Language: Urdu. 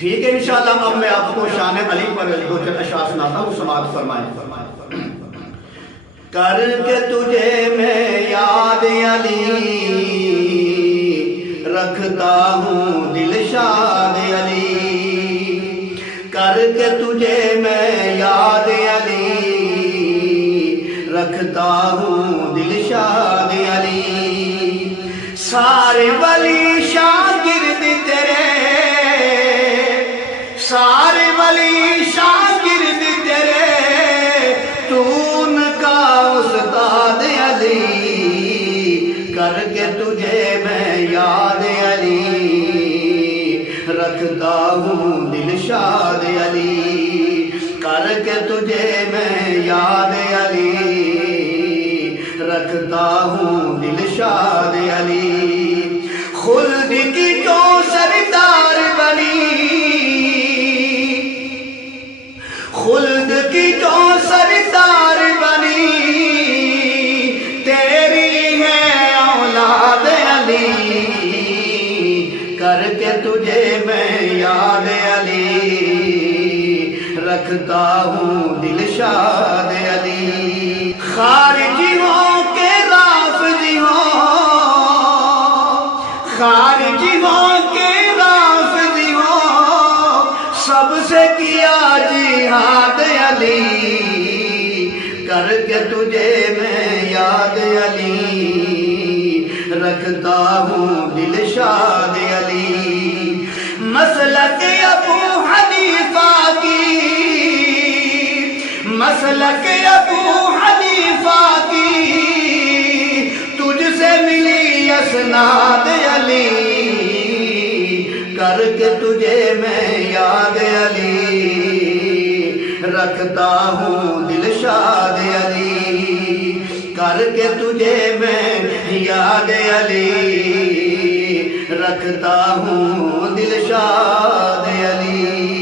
ٹھیک ہے انشاءاللہ اب میں آپ کو شان علی پر دو چند اشعار سناتا ہوں، سماعت فرمائیں۔ کر کے تجھے میں یاد علی رکھتا ہوں دل شاد علی، کر کے تجھے میں یاد علی رکھتا ہوں دل شاد علی، سارے ولی شاگرد تیرے، سارے ولی شاگرد تیرے، تو ان کا استاد علی، کر کے تجھے میں یاد علی رکھتا ہوں دل شاد علی، کر کے تجھے میں یاد علی رکھتا ہوں دل شاد علی، خلد کی جو سردار بنی، خلد کی جو سردار بنی، تیری ہے اولاد علی، کر کے تجھے میں یاد علی رکھتا ہوں دل شاد علی، خارجی ہوں کہ رافضی ہوں، خارجی ہوں کہ رافضی ہوں، سب سے کیا جہاد علی، کر کے تجھے میں یاد علی رکھتا ہوں دل شاد علی، مسلک ابو حنیفہ کی، مسلک ابو حنیفہ کی، تجھ سے ملی اسناد علی، کر کے تجھے میں یاد علی رکھتا ہوں دل شاد علی، کر کے تجھے میں یاد علی رکھتا ہوں دل شاد علی۔